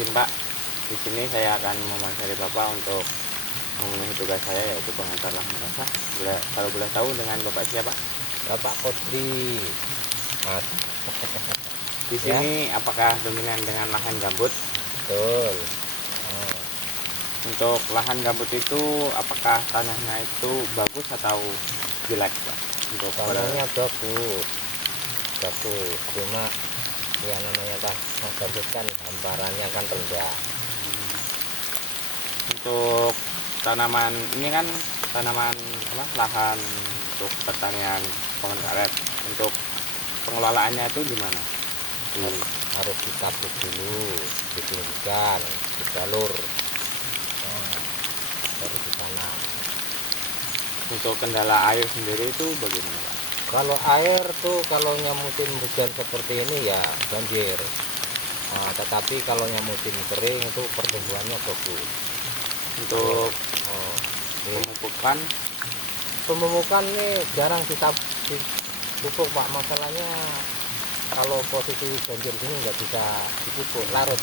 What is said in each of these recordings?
Izin Pak, di sini saya akan mewawancari Bapak untuk memenuhi tugas saya, yaitu pengantar lahan basah. Kalau boleh tahu, dengan Bapak siapa? Bapak Kodri, Mas. Di sini apakah dominan dengan lahan gambut? Betul. Untuk lahan gambut itu apakah tanahnya itu bagus atau jelek Pak? Untuk Tanahnya bagus, cuma ya namanya tanah gambut kan hamparannya kan rendah. Untuk tanaman ini kan tanaman lahan untuk pertanian pohon karet. Untuk pengelolaannya itu gimana? Harus ditabur dulu, ditinggikan, dijalur, baru ditanam. Untuk kendala air sendiri itu bagaimana Pak? Kalau air tuh kalau musim hujan seperti ini ya banjir. Tetapi kalau musim kering itu pertumbuhannya bagus. Untuk pemupukan ini jarang dipupuk Pak. Masalahnya kalau posisi banjir sini nggak bisa dipupuk, larut.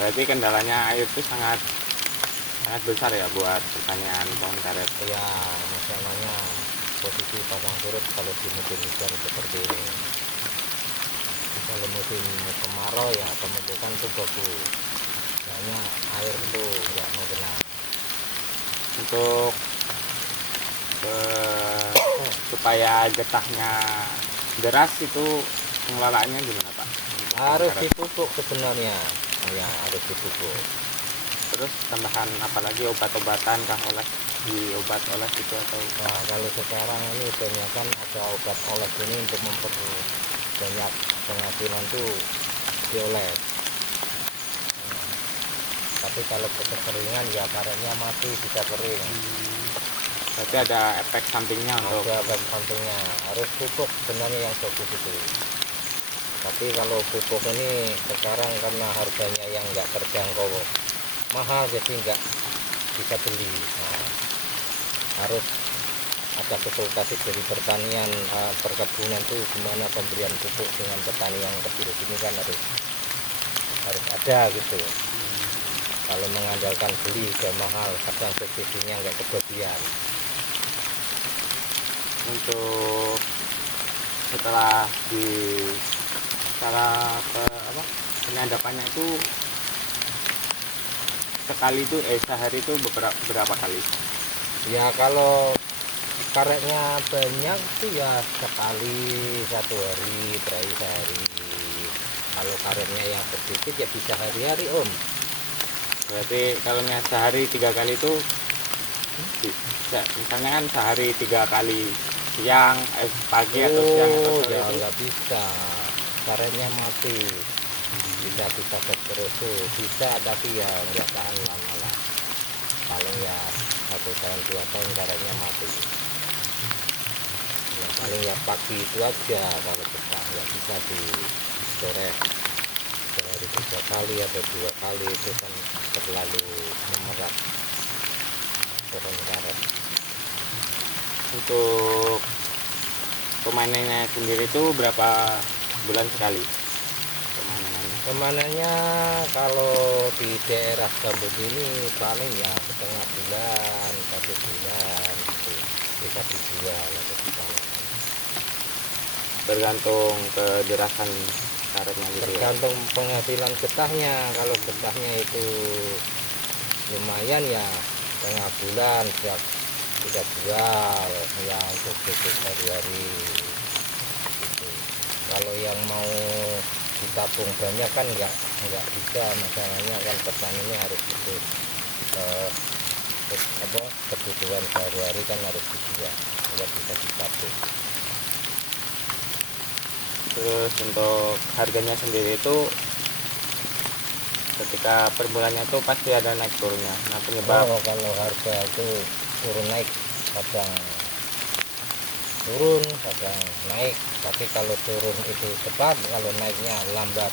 Berarti kendalanya air itu sangat besar ya buat pertanian pohon karet. Ya masalahnya posisi pasang surut kalau di musim hujan seperti ini. Kalau musim kemarau ya pemupukan itu bagus, hanya air itu nggak mau genang. Untuk supaya getahnya deras itu pengelolaannya gimana Pak? Harus dipupuk sebenarnya, ya harus dipupuk. Terus tambahan apalagi obat-obatan kah, obat oles itu atau? Nah kalau sekarang ini banyak kan ada obat oles ini untuk memperbanyak penghasilan tuh dioles. Tapi kalau kekeringan ya karetnya mati, bisa kering. Berarti ada efek sampingnya untuk? Ada efek sampingnya, harus pupuk sebenarnya yang bagus itu. Tapi kalau pupuk ini sekarang karena harganya yang nggak terjangkau mahal, jadi nggak bisa beli. Nah, harus ada konsultasi dari pertanian perkebunan tuh gimana pemberian pupuk dengan petani yang kecil ini kan harus ada gitu. Kalau mengandalkan beli udah mahal, kadang subsidinya nggak kebagian. Untuk setelah penyadapannya itu sehari itu berapa kali? Ya kalau karetnya banyak tuh ya sekali satu hari, sehari. Kalau karetnya yang sedikit ya bisa hari-hari Om. Berarti kalau sehari 3 kali itu misalnya kan sehari 3 kali, siang, pagi atau siang atau sore ya itu? nggak bisa, karetnya mati. Bisa terus tuh bisa, tapi ya nggak tahan lama lah, paling ya 1 tahun 2 tahun karetnya mati. Ya paling ya pagi itu aja kalau kita nggak bisa digoreng sehari 3 kali atau 2 kali, itu kan terlalu memerat pohon karet. Untuk pemanennya sendiri itu berapa bulan sekali Pemanennya kalau di daerah gambut ini paling ya setengah bulan, 1 bulan gitu, bisa dijual atau dipanen. Bergantung kederasan karetnya gitu ya? Tergantung penghasilan getahnya. Kalau getahnya itu lumayan ya setengah bulan bisa jual ya untuk cukup hari-hari gitu. Kalau yang mau ditabung banyak kan nggak bisa, masalahnya kan petaninya harus butuh kebutuhan sehari-hari kan harus dijual, nggak bisa ditabung. Terus untuk harganya sendiri itu ketika per bulannya itu pasti ada naik turunnya. Nah, penyebab kalau harga itu turun naik, kadang turun kadang naik. Tapi kalau turun itu cepat, kalau naiknya lambat.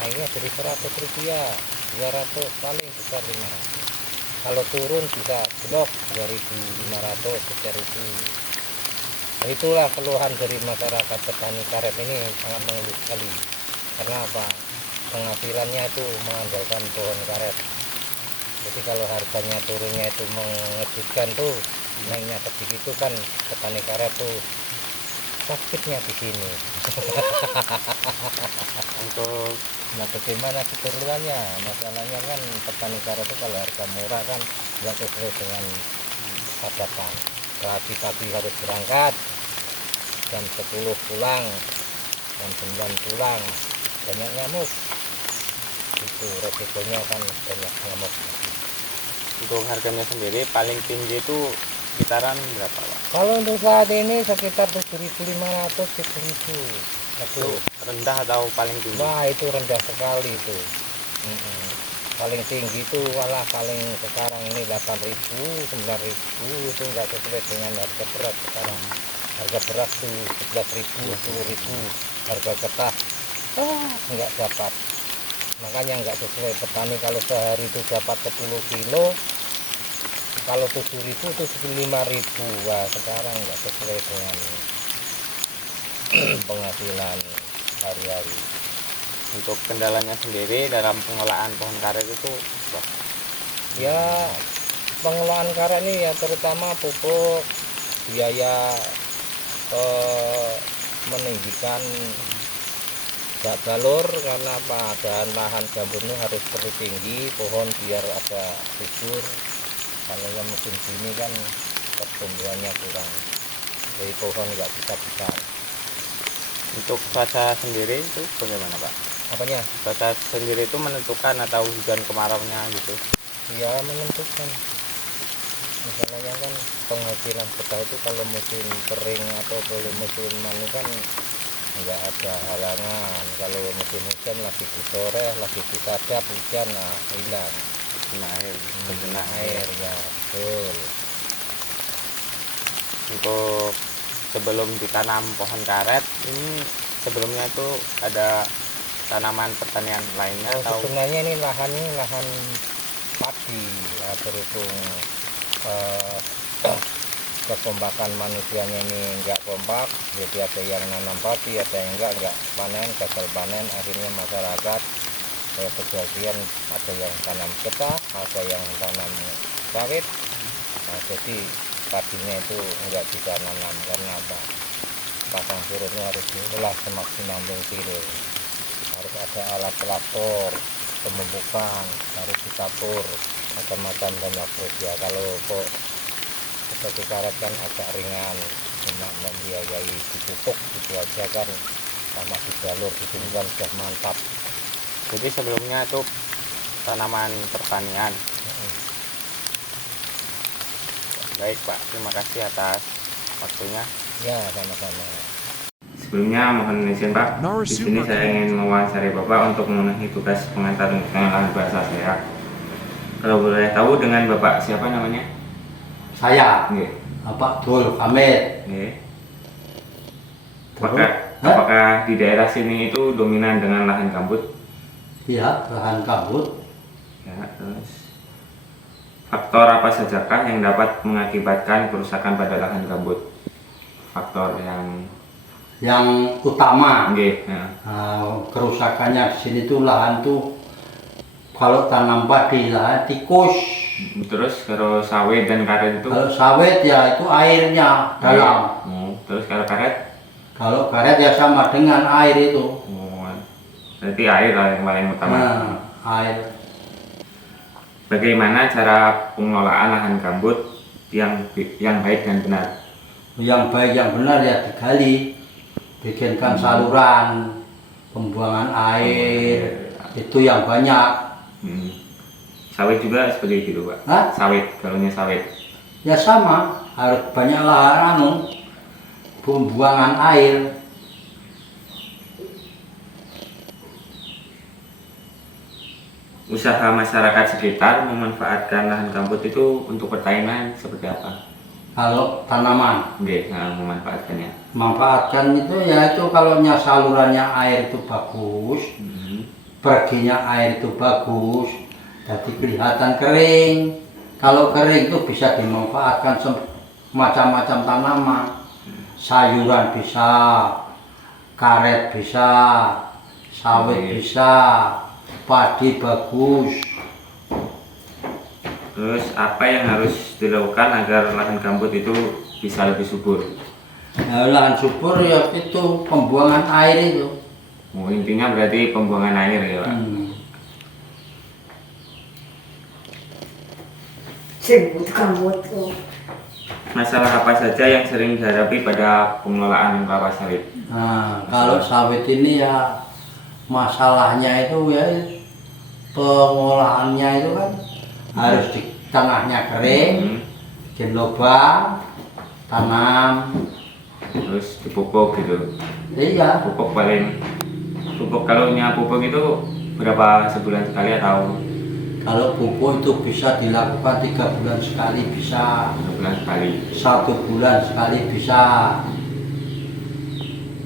Naiknya dari 100 rupiah 200, paling besar 500. Kalau turun bisa blok 2.500 3.000. Nah, itulah keluhan dari masyarakat petani karet ini, sangat mengeluh sekali. Karena apa? penghasilannya itu mengandalkan pohon karet. Jadi kalau harganya turunnya itu mengejutkan tuh, naiknya segitu kan petani karet tuh sakitnya di sini. Untuk Nah, bagaimana keperluannya? Masalahnya kan petani karet itu kalau harga murah kan nggak sesuai dengan padatan. Pagi-pagi harus berangkat, jam 10 pulang, jam 9 pulang, banyak nyamuk. Itu resikonya kan banyak nyamuk. untuk harganya sendiri paling tinggi itu sekitaran berapa Pak? Kalau untuk saat ini sekitar 7.500 7.000. Itu rendah atau paling tinggi? Wah, itu rendah sekali itu. Paling tinggi itu malah paling sekarang ini 8.000 9.000 itu enggak sesuai dengan harga beras sekarang. Harga beras tuh 11.000 10.000, harga getah enggak dapat. Makanya enggak sesuai. Petani kalau sehari itu dapat 10 kilo, kalau 7.000 itu 5.000. Wah, sekarang enggak sesuai dengan penghasilan hari-hari. Untuk kendalanya sendiri dalam pengelolaan pohon karet itu apa? Ya, pengelolaan karet ini ya terutama pupuk, biaya meninggikan bak balur, karena apa, lahan gambutnya harus perlu tinggi pohon biar ada subur. Kalau yang musim gini kan pertumbuhannya kurang, jadi pohon nggak bisa besar. Untuk cuaca sendiri itu bagaimana Pak? Apanya? Cuaca sendiri itu menentukan atau hujan kemaraunya gitu? Ya, menentukan. Masalahnya kan penghasilan kita itu kalau musim kering atau kalau musim manu kan nggak ada halangan. Kalau musim hujan lagi disore, lagi disadap hujan, nah hilang. Kena air, terkena Air ya, betul. Untuk sebelum ditanam pohon karet ini sebelumnya itu ada tanaman pertanian lainnya atau Sebenarnya ini lahan padi ya, berhubung kekompakan manusianya ini enggak kompak, jadi ada yang nanam padi, ada yang enggak panen, gagal panen, akhirnya masyarakat sebagian ada yang tanam getah, ada yang tanam sawit. Nah, jadi padinya itu enggak bisa nanam karena apa? Pasang surutnya harus diolah semaksimal mungkin. Harus ada alat traktor, pemupukan, harus ditatur, macam-macam banyak terus ya. Kalau kok seperti karet kan agak ringan, cuma membiayai dipupuk gitu aja kan, sama di jalur ditumbuhkan sudah mantap. jadi sebelumnya itu tanaman pertanian. Baik Pak, terima kasih atas waktunya. Ya, sama-sama. Sebelumnya mohon izin Pak, di sini saya ingin mewawancari Bapak untuk memenuhi tugas pengantar dengan lahan bahasa saya. Kalau boleh tahu dengan Bapak siapa namanya? Saya Nggih. Bapak Dul Hamid. Nggih. Terus, Apakah di daerah sini itu dominan dengan lahan gambut? ya, lahan gambut. Ya, terus faktor apa sajakah yang dapat mengakibatkan kerusakan pada lahan gambut? Faktor Yang utama, nggih, ya. kerusakannya di sini tuh lahan tuh kalau tanam padi lahan tikus. Terus kalau sawit dan karet itu? Kalau sawit ya itu airnya dalam. Terus kalau karet? Kalau karet ya sama dengan air itu. Berarti air lah yang paling utama. Nah, air. Bagaimana cara pengelolaan lahan gambut yang baik dan benar? Yang baik yang benar ya digali, bikinkan saluran pembuangan air, itu yang banyak. Sawit juga seperti itu Pak? Hah? Sawit, kalaunya sawit? Ya sama, harus banyak lahan pembuangan air. Usaha masyarakat sekitar memanfaatkan lahan gambut itu untuk pertanian seperti apa? Kalau tanaman Nggih, memanfaatkannya. manfaatkan itu ya itu kalau salurannya air itu bagus, perginya air itu bagus, jadi kelihatan kering. Kalau kering itu bisa dimanfaatkan macam-macam tanaman, sayuran bisa, karet bisa, sawit Oke. bisa, padi bagus. Terus apa yang harus dilakukan agar lahan gambut itu bisa lebih subur? Nah, lahan subur ya itu pembuangan air itu. Oh, intinya berarti pembuangan air ya Pak. Sebut kamu tuh. Masalah apa saja yang sering dihadapi pada pengelolaan kelapa sawit? Nah, kalau sawit ini ya masalahnya itu ya pengolahannya itu kan harus di tengahnya kering, bikin lubang, tanam. Terus dipupuk gitu. Iya, Pupuk kalau pupuk itu berapa sebulan sekali atau kalau pupuk itu bisa dilakukan 3 bulan sekali bisa, sebulan sekali? 1 bulan sekali bisa.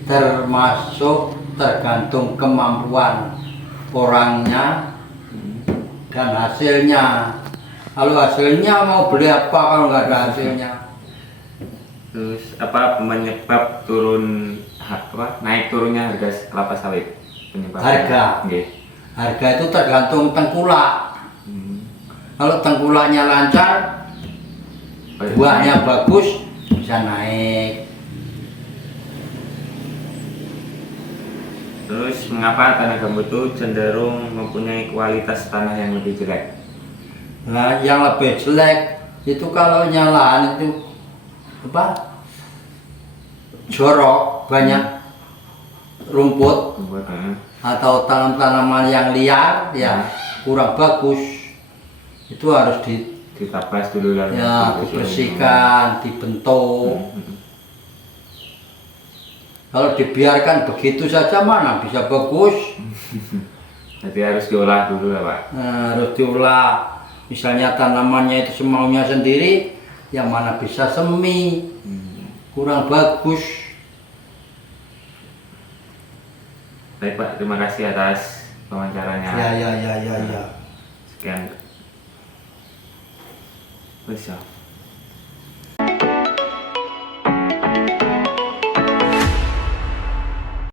Termasuk tergantung kemampuan orangnya dan hasilnya. Kalau hasilnya mau beli apa kalau nggak ada hasilnya? Terus apa penyebab naik turunnya harga kelapa sawit? Penyebabnya? Harga. Nggih. Harga itu tergantung tengkulak. Hmm. Kalau tengkulaknya lancar, buahnya bagus, bisa naik. Terus mengapa tanah gambut itu cenderung mempunyai kualitas tanah yang lebih jelek? Nah, yang lebih jelek itu kalau lahan itu apa? Jorok, banyak rumput atau tanaman-tanaman yang liar ya kurang bagus. Itu harus Ditabas dulu lalu dibersihkan, dibentuk. Kalau dibiarkan begitu saja mana bisa bagus. Jadi harus diolah dulu ya Pak. Nah, harus diolah. Misalnya tanamannya itu semaunya sendiri, yang mana bisa semi, kurang bagus. Baik Pak, terima kasih atas wawancaranya. Ya. Sekian. Bisa.